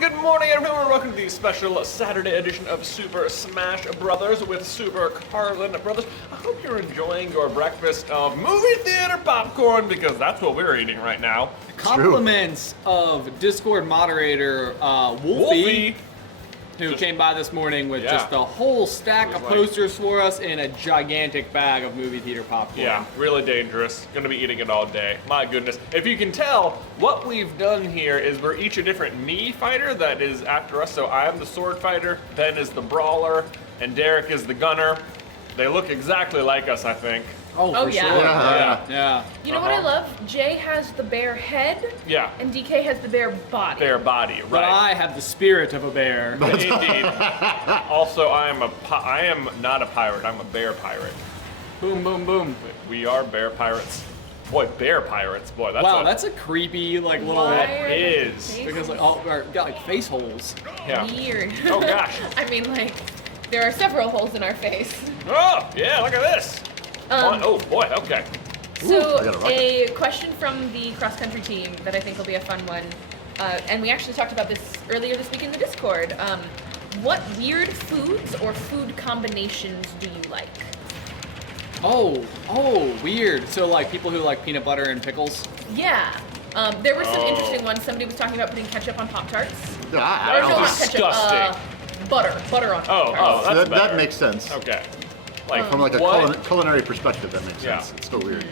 good morning, everyone. Welcome to the special Saturday edition of Super Smash Brothers with Super Carlin Brothers. I hope you're enjoying your breakfast of movie theater popcorn because that's what we're eating right now. Compliments of Discord moderator Wolfie, who came by this morning with just a whole stack of posters for us and a gigantic bag of movie theater popcorn. Yeah, really dangerous. Gonna be eating it all day. My goodness. If you can tell, what we've done here is we're each a different Mii fighter that is after us. So I'm the sword fighter, Ben is the brawler, and Derek is the gunner. They look exactly like us, I think. Oh, for yeah. sure. Yeah. You know what I love? Jay has the bear head. Yeah. And DK has the bear body. Bear body, right. But I have the spirit of a bear. Indeed. Also, I am not a pirate. I'm a bear pirate. Boom, boom, boom. We are bear pirates. Boy, bear pirates. Boy, that's a creepy little. Why It is. Because got like face holes. Yeah. Weird. Oh gosh. I mean, like, there are several holes in our face. Oh yeah, look at this. Oh boy. Okay. So a question from the cross-country team that I think will be a fun one, and we actually talked about this earlier this week in the Discord. What weird foods or food combinations do you like? Oh, weird. So like people who like peanut butter and pickles. Yeah. There were some interesting ones. Somebody was talking about putting ketchup on Pop-Tarts. That's Or no, not disgusting. ketchup. Butter on Pop-Tarts. Oh, that's that makes sense. Okay. Like From like a what? culinary perspective, that makes sense. Yeah. It's still weird.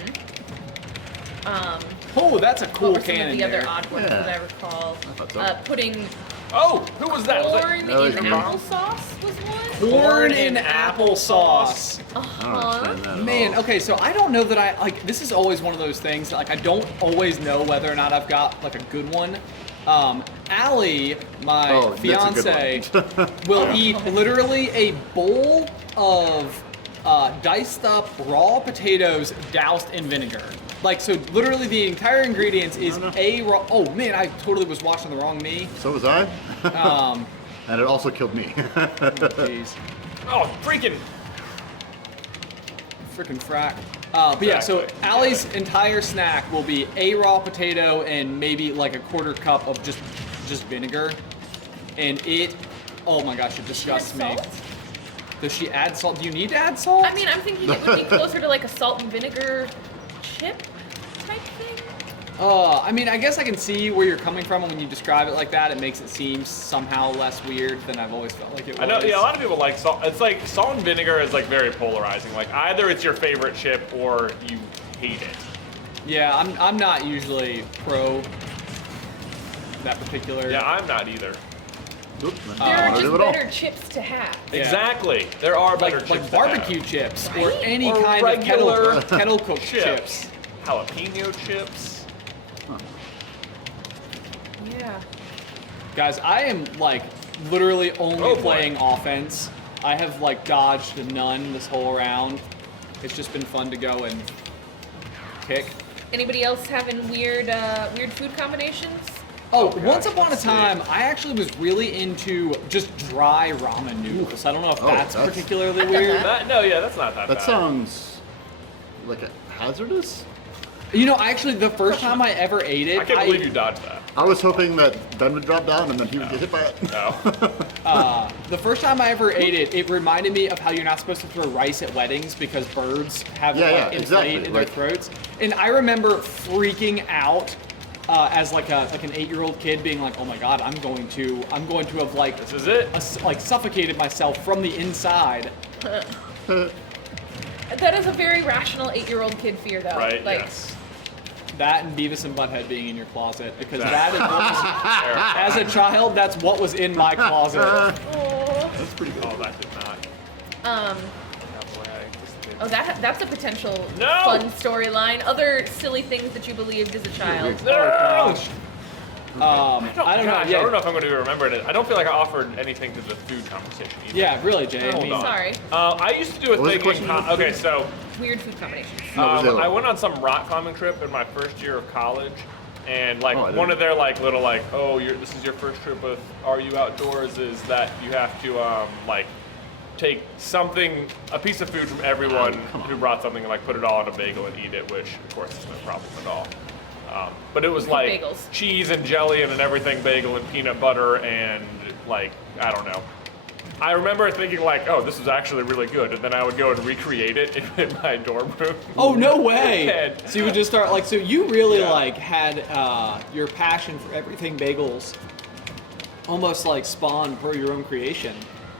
Oh, that's a cool What were some cannon of the other there. odd ones that I recall? thought so. Putting Oh, who was that? Was that- corn that was in me. applesauce was one. Corn and applesauce. I don't understand that at Man, all. okay, so I don't know that I like. This is always one of those things that, like, I don't always know whether or not I've got like a good one. Allie, my Oh, that's a fiance, good one. will eat literally a bowl of diced up raw potatoes doused in vinegar. Like, so literally the entire ingredients is a raw. Oh man, I totally was watching the wrong me. So was I. Um, And it also killed me. Jeez. Oh, freaking. Freaking frack. But yeah, so Exactly. Allie's entire snack will be a raw potato and maybe like a quarter cup of just vinegar. And it, oh my gosh, it disgusts me. Salt? Does she add salt? Do you need to add salt? I mean, I'm thinking it would be closer to like a salt and vinegar chip type thing. I mean, I guess I can see where you're coming from, and when you describe it like that, it makes it seem somehow less weird than I've always felt like it was. I know. Yeah, a lot of people like salt. It's like salt and vinegar is like very polarizing. Like either it's your favorite chip or you hate it. Yeah, I'm not usually pro that particular. Yeah, I'm not either. Oop, There I are wanna do just it all. better chips to have. Yeah. Exactly. There are better like chips. to barbecue have. chips or Right? any Or kind regular of kettle cooked chips. chips. Jalapeno chips. Yeah. Guys, I am like literally only Oh, boy. playing offense. I have like dodged none this whole round. It's just been fun to go and kick. Anybody else having weird food combinations? Oh, gosh, once upon a let's see. time, I actually was really into just dry ramen noodles. I don't know if Oh, that's that's- particularly I've done weird. that. That's not that That bad. sounds like a hazardous. You know, actually, the first time I ever ate it, I can't believe you dodged that. I was hoping that Ben would drop down and then he would get hit by it. No. the first time I ever ate it, it reminded me of how you're not supposed to throw rice at weddings because birds have Yeah, it yeah, like inflate exactly, in their like- throats. And I remember freaking out as like an 8-year-old kid, being like, "Oh my god, I'm going to have like This is it. like suffocated myself from the inside." That is a very rational 8-year-old kid fear, though. Right. Like, Yes. That and Beavis and Butthead being in your closet, because That- that is what was, Terrifying. as a child, that's what was in my closet. oh, That's pretty good. Oh, that did not. um, Oh, boy, I just did. oh, that's a potential No! fun storyline. Other silly things that you believed as a child. No! Gosh. I don't know. Gosh, Yeah, I don't know if I'm going to remember it. I don't feel like I offered anything to the food conversation either. yeah, really, Jay. I Hold mean, on. Sorry. I used to do a What was thing the question? okay, so Weird food combinations. No, was it- I went on some rock climbing trip in my first year of college, and like Oh, I one didn't. of their like little like, oh, this is your first trip with Are You Outdoors, is that you have to like take something, a piece of food from everyone come on. who brought something and like put it all on a bagel and eat it, which of course is no problem at all. But it was like Bagels. cheese and jelly and an everything bagel and peanut butter and like, I don't know. I remember thinking like, oh, this is actually really good. And then I would go and recreate it in my dorm room. Oh, no way. And- So you would just start like, so you really Yeah. like had your passion for everything bagels almost like spawned for your own creation.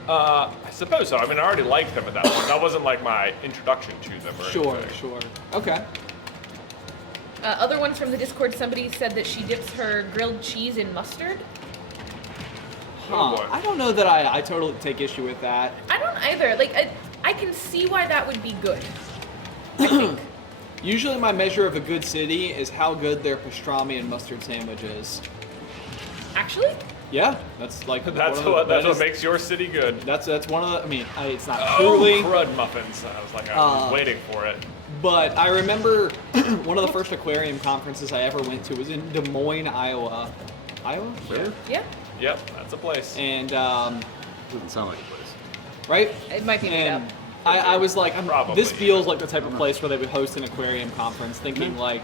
I suppose so. I mean, I already liked them at that point. That wasn't like my introduction to them or Sure, anything. sure. Okay. Other ones from the Discord, somebody said that she dips her grilled cheese in mustard. Oh, boy. I don't know that I totally take issue with that. I don't either. Like, I can see why that would be good. Usually my measure of a good city is how good their pastrami and mustard sandwich is. Actually, Yeah, that's like That's one of what the- that's that what is- makes your city good. That's one of the. I mean, it's not Oh, truly, crud muffins. I was like, I was waiting for it. but I remember one of the first aquarium conferences I ever went to was in Des Moines, Iowa. Iowa? Where? yeah, Yep, that's a place. And Doesn't sound like a place. right. it might be made up. And I was like, Probably. this feels like the type of place where they would host an aquarium conference, thinking like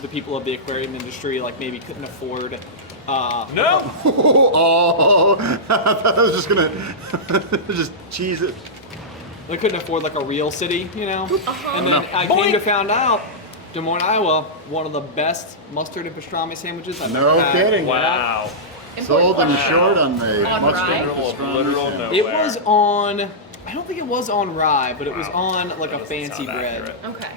the people of the aquarium industry like maybe couldn't afford. No, Oh, I thought I was just gonna just cheese it. They couldn't afford like a real city, you know. And then No. I came to find out, Des Moines, Iowa, one of the best mustard and pastrami sandwiches I've No ever had. kidding. wow. Sold them Important. short on the On mustard rye? and Middle of pastrami literal sandwich. nowhere. It was on. I don't think it was on rye, but it was Wow. on like That a doesn't fancy sound bread. accurate. Okay.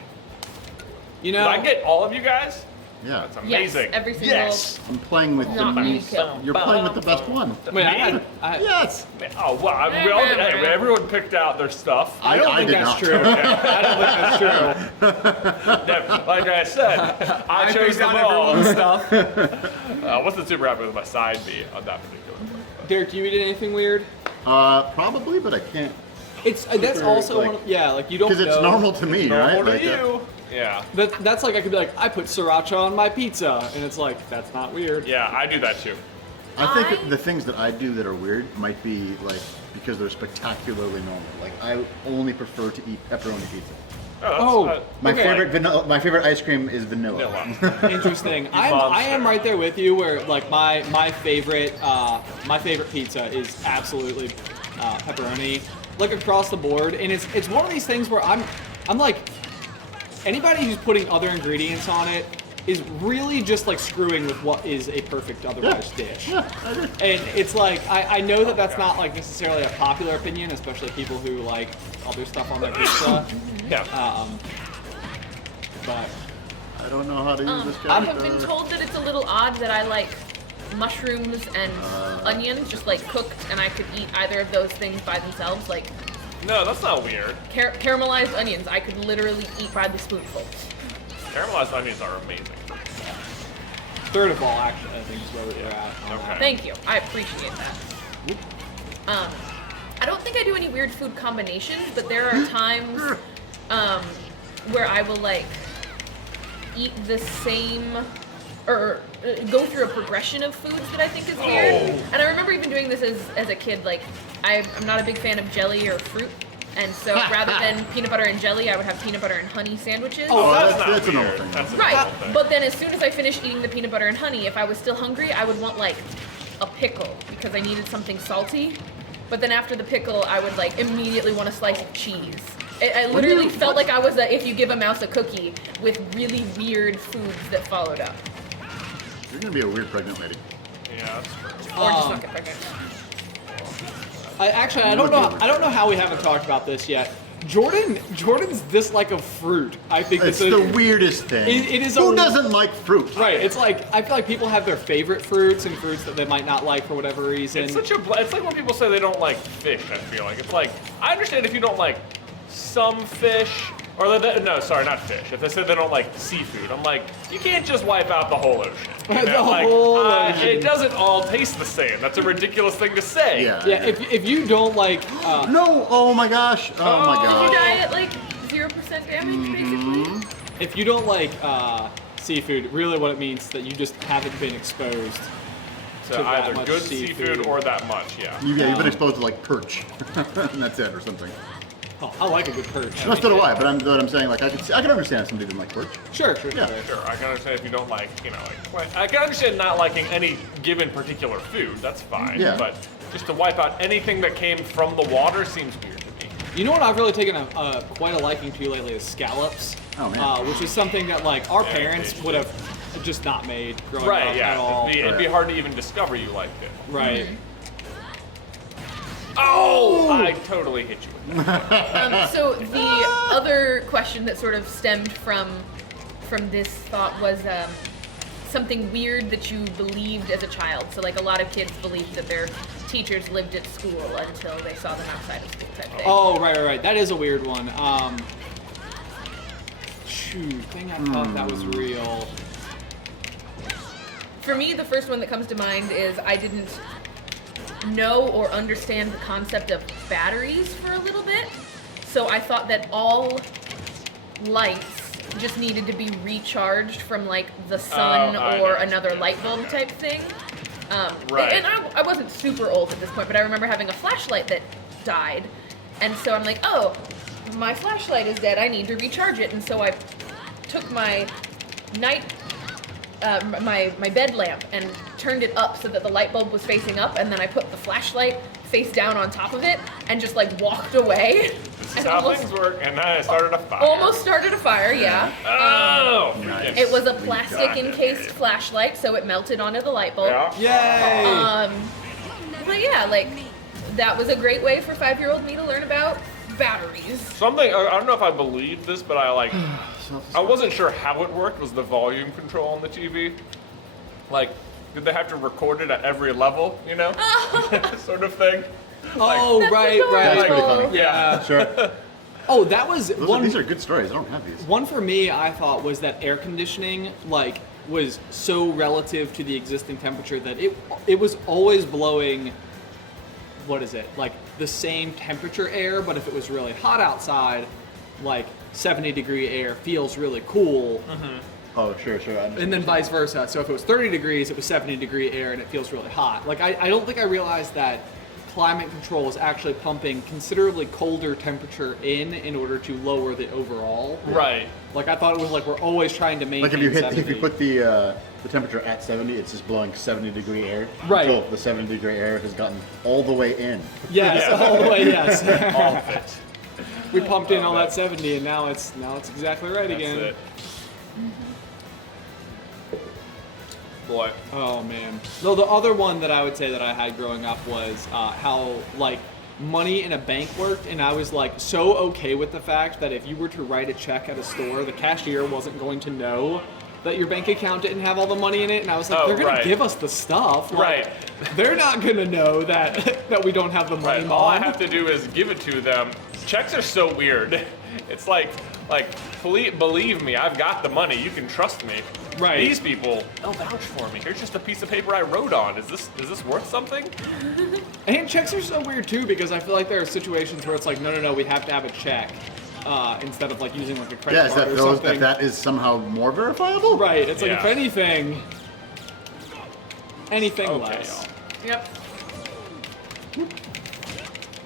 You Did know. I get all of you guys? Yeah. That's amazing. Yes, every single. Yes. I'm playing with Not the you least. kill. You're playing with the best one. Wait, I had. Yes. Oh wow! We all, hey, everyone picked out their stuff. I don't think did that's not. true. I don't think that's true. Yeah, like I said, I chose them all. stuff. I wasn't super happy with my side B on that particular one. Derek, do you eat anything weird? Probably, but I can't. It's that's Super, also like- one of, yeah, like you don't know. Because it's normal to me, Normal right? to Like, you. Yeah. That's like I could be like, I put sriracha on my pizza, and it's like that's not weird. Yeah, I do that too. I think I- the things that I do that are weird might be like because they're spectacularly normal. Like I only prefer to eat pepperoni pizza. Oh, that's, Oh, My Okay. favorite vanilla. My favorite ice cream is vanilla. vanilla. Interesting. I monster. am right there with you. Where like my favorite pizza is absolutely pepperoni, like across the board. And it's one of these things where I'm like anybody who's putting other ingredients on it is really just like screwing with what is a perfect otherwise dish. Yeah, I agree. And it's like I know that that's not like necessarily a popular opinion, especially people who like other stuff on their pizza. Yeah. But I don't know how to use this I character. have been told that it's a little odd that I like mushrooms and onions just like cooked, and I could eat either of those things by themselves. Like No, that's not weird. caramelized onions, I could literally eat by the spoonful. Caramelized onions are amazing. third of all, actually, I think is where we're at. on Okay. that. Thank you, I appreciate that. I don't think I do any weird food combinations, but there are times where I will like eat the same or go through a progression of foods that I think is weird. And I remember even doing this as a kid. Like I'm not a big fan of jelly or fruit, and so rather than peanut butter and jelly, I would have peanut butter and honey sandwiches. Oh, That's that's, not that's a normal weird. thing. That's a Right, normal thing. but then as soon as I finished eating the peanut butter and honey, if I was still hungry, I would want like a pickle because I needed something salty. But then after the pickle, I would like immediately want a slice of cheese. I literally felt like I was a if you give a mouse a cookie with really weird foods that followed up. You're gonna be a weird pregnant lady. Yeah, that's true. Or just not get pregnant. I don't know how we haven't talked about this yet. Jordan's dislike of fruit. I think It's this the is weirdest thing. It is Who a- doesn't like fruit? right. It's like I feel like people have their favorite fruits and fruits that they might not like for whatever reason. It's such a. It's like when people say they don't like fish. I feel like it's like I understand if you don't like some fish, or no, sorry, not fish. If they say they don't like seafood, I'm like, you can't just wipe out the whole ocean. You The know? Like, whole ocean. It doesn't all taste the same. That's a ridiculous thing to say. Yeah. yeah, if you don't like No. Oh my gosh. Oh my Did you gosh. die at like 0% damage, basically? if you don't like seafood, really what it means is that you just haven't been exposed. So To that either much good seafood. seafood or that much. Yeah. You've been exposed to like perch, and that's it, or something. Oh, I like a good perch. No, so do I. But I'm saying like I can understand somebody didn't like perch. Sure. Yeah. Sure, I can understand if you don't like, I can understand not liking any given particular food. That's fine. Yeah. But just to wipe out anything that came from the water seems weird to me. You know what I've really taken quite a liking to lately is scallops. Oh, man. Which is something that like our parents tasty. would have just not made growing Right, up yeah. at all. It'd be hard to even discover you liked it. Right. Oh! I totally hit you with that. So the other question that sort of stemmed from this thought was something weird that you believed as a child. So like a lot of kids believed that their teachers lived at school until they saw them outside of school type thing. Oh, right. That is a weird one. Thing I thought that was real. For me, the first one that comes to mind is I didn't know or understand the concept of batteries for a little bit. So I thought that all lights just needed to be recharged from like the sun I or know. another light bulb type thing. Right. And I wasn't super old at this point, but I remember having a flashlight that died. And so I'm like, oh, my flashlight is dead. I need to recharge it. And so I took my my bed lamp and turned it up so that the light bulb was facing up, and then I put the flashlight face down on top of it and just like walked away. This is how things work, and I started a fire. Almost started a fire, yeah. Oh! Nice. It was a got plastic it. encased flashlight, so it melted onto the light bulb. Yeah. Yay! But yeah, like that was a great way for 5-year-old me to learn about batteries. Something, I don't know if I believe this, but I wasn't sure how it worked, was the volume control on the TV. Like, did they have to record it at every level, sort of thing? Oh, That's right. That's pretty adorable. funny. Yeah. Sure. Oh, that was one. These are good stories. I don't have these. One for me, I thought, was that air conditioning, like, was so relative to the existing temperature that it was always blowing, what is it, like the same temperature air, but if it was really hot outside, like 70-degree air feels really cool, Oh, sure. and then vice versa. So if it was 30 degrees, it was 70-degree air and it feels really hot. Like, I don't think I realized that climate control is actually pumping considerably colder temperature in order to lower the overall. Right. Like, I thought it was like we're always trying to maintain Like if 70. you put the temperature at 70, it's just blowing 70-degree air. Right. Until the 70-degree air has gotten all the way in. Yes, Yeah. all the way, yes. All of it. We pumped in all that 70 and now it's exactly right That's again. it. Boy. Oh man. No, the other one that I would say that I had growing up was how like money in a bank worked, and I was like so okay with the fact that if you were to write a check at a store, the cashier wasn't going to know that your bank account didn't have all the money in it, and I was like, Oh, they're gonna right. give us the stuff. Like, Right. They're not gonna know that we don't have the money. Right. All I Mom. have to do is give it to them. Checks are so weird. It's like, believe me, I've got the money. You can trust me. Right. These people, they'll vouch for me. Here's just a piece of paper I wrote on. Is this worth something? And checks are so weird too, because I feel like there are situations where it's like, no, we have to have a check instead of like using like a credit Yeah, is card that or those, something. that is somehow more verifiable? Right. It's like if Yeah. anything Okay, less. y'all. Yep.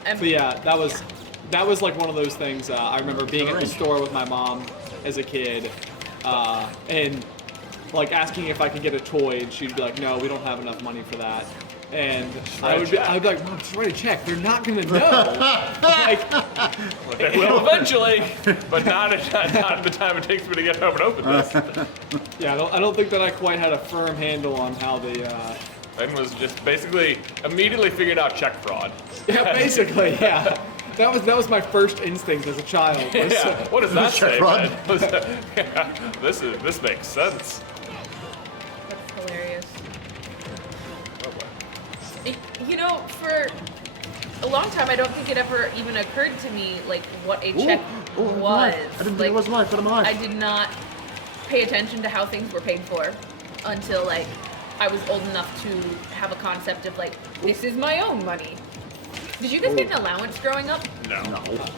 But yeah, that was like one of those things. I remember being at the store with my mom as a kid, and like asking if I could get a toy, and she'd be like, "No, we don't have enough money for that." And I'd be like, "Mom, just write a check. They're not gonna know." Like, They will eventually, but not at the time it takes me to get home and open this. yeah, I don't think that I quite had a firm handle on how the. Ben was just basically immediately figured out check fraud. Yeah, basically, yeah. That was my first instinct as a child. was, Yeah. What does that Check say, fraud. Ben? This makes sense. That's hilarious. Oh, boy. You know, for a long time, I don't think it ever even occurred to me like what a check Ooh, I'm was. alive. I didn't think Like, it was life, but I'm alive. I did not pay attention to how things were paid for until like I was old enough to have a concept of like, this is my own money. Did you guys get an allowance growing up? No.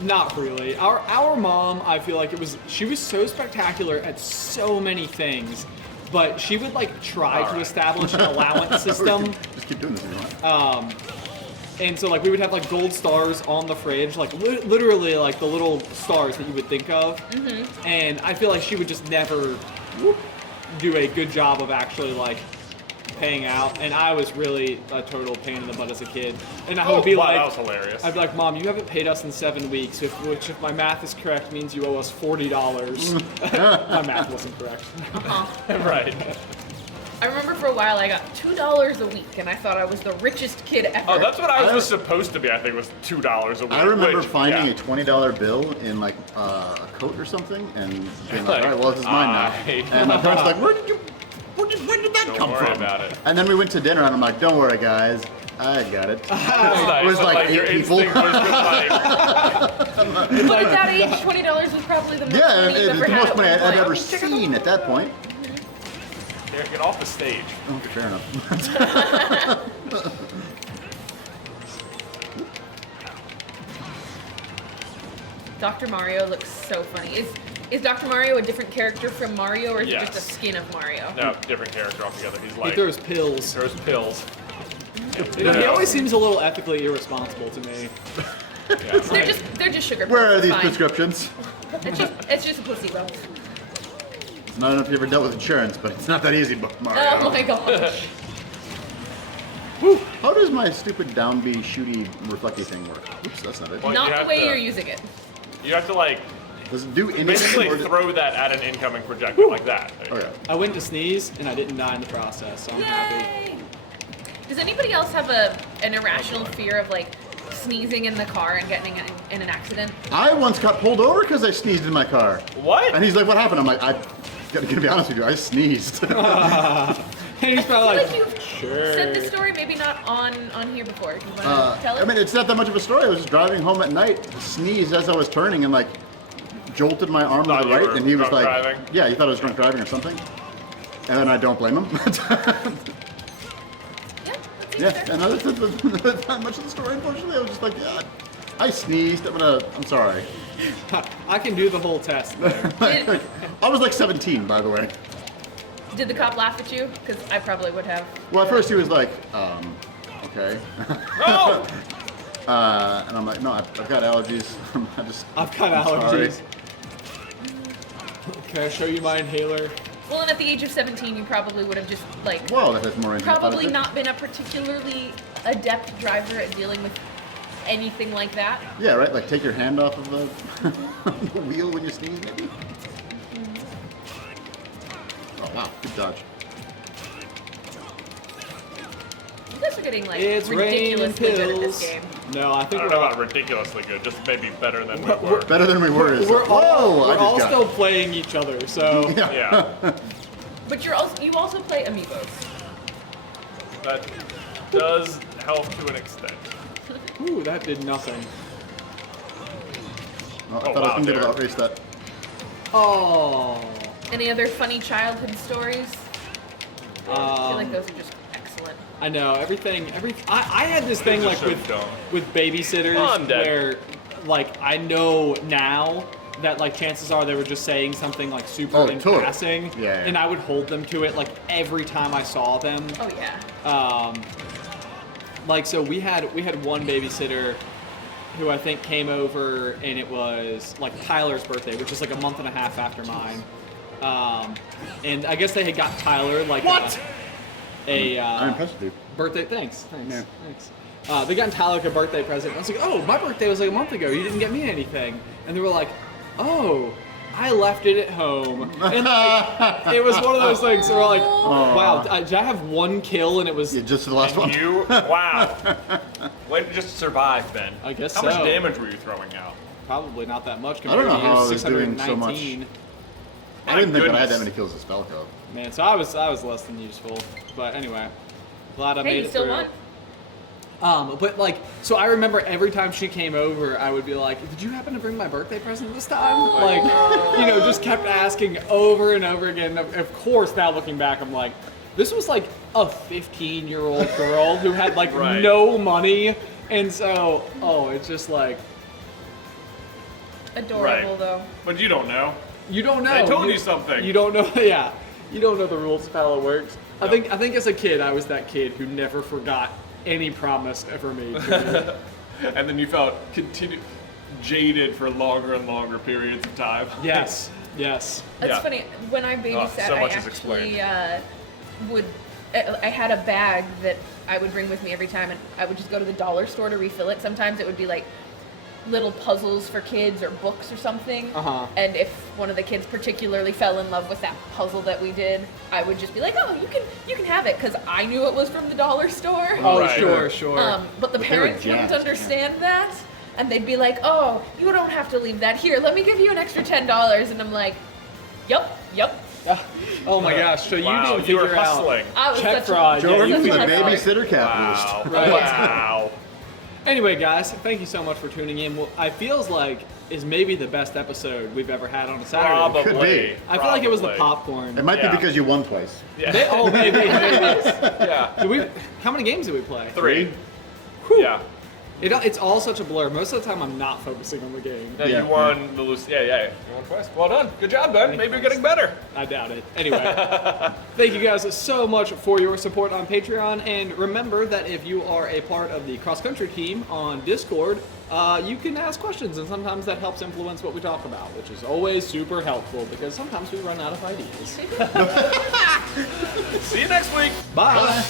Not really. Our mom, I feel like she was so spectacular at so many things, but she would like try to establish an allowance system. Just keep doing this if you want. And so like we would have like gold stars on the fridge, like literally like the little stars that you would think of. Mm-hmm. And I feel like she would just never do a good job of actually like paying out. And I was really a total pain in the butt as a kid. And I would be like, that was hilarious. I'd be like, Mom, you haven't paid us in 7 weeks, which if my math is correct means you owe us $40. My math wasn't correct. Right. I remember for a while I got $2 a week, and I thought I was the richest kid ever. Oh, that's what I was supposed to be. I think was $2 a week. I remember finding a $20 bill in like a coat or something, and being like, all right, well, this is mine now. And my parents were like, where did that come from? Don't worry about it. And then we went to dinner, and I'm like, don't worry, guys, I got it. Nice. It was like your 8 people. instinct was just like, But at that age, $20 was probably the most Yeah, money you've it's ever the had. most money It was I'd like, ever "Oh, check out the seen at that point. here, get off the stage. Oh, fair enough. Dr. Mario looks so funny. Is Dr. Mario a different character from Mario, or is it Yes. just a skin of Mario? No, different character altogether. He's He like, throws pills. throws pills. You know, he always seems a little ethically irresponsible to me. Yeah. They're just sugar pills. Where are it's these fine. prescriptions? It's just a placebo. I don't know if you ever dealt with insurance, but it's not that easy, Mario. Oh my gosh. Whew. How does my stupid down B shooty reflecty thing work? Oops, that's not it. Well, Not you the have way to- you're using it. You have to like Does it do anything? basically or does- throw that at an incoming projectile like that. There you Oh go. yeah. I went to sneeze and I didn't die in the process, so I'm happy. Yay! Does anybody else have an irrational fear of like sneezing in the car and getting in an accident? I once got pulled over because I sneezed in my car. What? And he's like, "What happened?" I'm like, "I gotta be honest with you, I sneezed." And he's I probably feel like, like you've sure. said this story, maybe not on here before. Do you want to tell it? I mean, it's not that much of a story. I was just driving home at night, sneezed as I was turning, and like jolted my arm to Thought the you right, were and he was drunk like, driving? "Yeah, he thought I was drunk driving or something." And then I don't blame him. Yeah, that seems Yeah, fair. and that's not much of the story, unfortunately. I was just like, "Yeah, I sneezed. I'm sorry." I can do the whole test there. I was like 17, by the way. Did the cop laugh at you? Because I probably would have. Well, at first he was like, okay. No! And I'm like, no, I've got allergies. I've got I'm sorry. allergies. Can I show you my inhaler? Well, and at the age of 17, you probably would have just like Well, that has more engine. probably not been a particularly adept driver at dealing with anything like that. Yeah, right. Like take your hand off of the, the wheel when you sneeze, maybe. Oh wow, good dodge. You guys are getting like It's raining ridiculously good at this pills. game. No, I I think don't we're know all, about ridiculously good, just maybe better than we We're- were. Better than we were. is- we're all, Whoa, I we're just all got- still playing each other, so Yeah, But you also play amiibos. that does help to an extent. ooh, that did nothing. Oh, I Oh, thought I wow, was going to be able Derek. to outrace that. Oh. Any other funny childhood stories? I feel like those are just excellent. I know I had this thing These are like so dumb. with babysitters Oh, I'm dead. where like I know now that like chances are they were just saying something like super Oh, in totally. passing, Yeah, yeah. and I would hold them to it like every time I saw them. Oh yeah. Like so we had one babysitter who I think came over and it was like Tyler's birthday, which is like a month and a half after mine. And I guess they had got Tyler like What? I'm impressed with you. birthday. Thanks. Yeah. Thanks. They got Tyler like a birthday present. I was like, oh, my birthday was like a month ago. You didn't get me anything. And they were like, oh, I left it at home. And like, it was one of those things. We're like, wow, did I have one kill and it was? Yeah, just the last one. You, wow. Way to just survive, Ben. I guess How much so. damage were you throwing out? Probably not that much I compared don't know to how I you. was doing so much. 619. I didn't think that I had that goodness. many kills as Falco. Man, so I was less than useful. But anyway, glad I Hey, made you it still through. won. But like, so I remember every time she came over, I would be like, "Did you happen to bring my birthday present this time?" Like, you know, just kept asking over and over again. Of course, now looking back, I'm like, this was like a 15-year-old girl who had like Right. no money, and so it's just like Adorable Right. though. But you don't know. you don't know. I told you something. You don't know. Yeah, you don't know the rules of how it works. I think as a kid, I was that kid who never forgot any promise ever made to me. And then you felt jaded for longer and longer periods of time. Yes. It's Yeah. funny, when I babysat, so much I is explained. actually I had a bag that I would bring with me every time, and I would just go to the dollar store to refill it. Sometimes it would be like little puzzles for kids or books or something. And if one of the kids particularly fell in love with that puzzle that we did, I would just be like, "Oh, you can have it," because I knew it was from the dollar store. Oh, Right. sure. But the But they were parents wouldn't jazzed, understand that, and they'd be like, "Oh, you don't have to leave that here. Let me give you an extra $10." And I'm like, "Yup." Oh my gosh! So Wow, you didn't you were figure out hustling. I was check such fraud. a, Jordan, Yeah, the you such a figured it out. babysitter capitalist. Wow. Right. Wow. Anyway, guys, thank you so much for tuning in. Well, I feels like is maybe the best episode we've ever had on a Saturday. Probably. Could be. I feel like it was the Probably. popcorn. It might Yeah. be because you won twice. Yeah. Maybe. Yeah. How many games did we play? 3. Whew. Yeah. It's all such a blur. Most of the time, I'm not focusing on the game. Yeah, Yeah. you won the loose. Yeah. You won twice. Well done. Good job, Ben. Maybe you're getting better. I doubt it. Anyway, thank you guys so much for your support on Patreon. And remember that if you are a part of the cross-country team on Discord, you can ask questions, and sometimes that helps influence what we talk about, which is always super helpful because sometimes we run out of ideas. See you next week. Bye.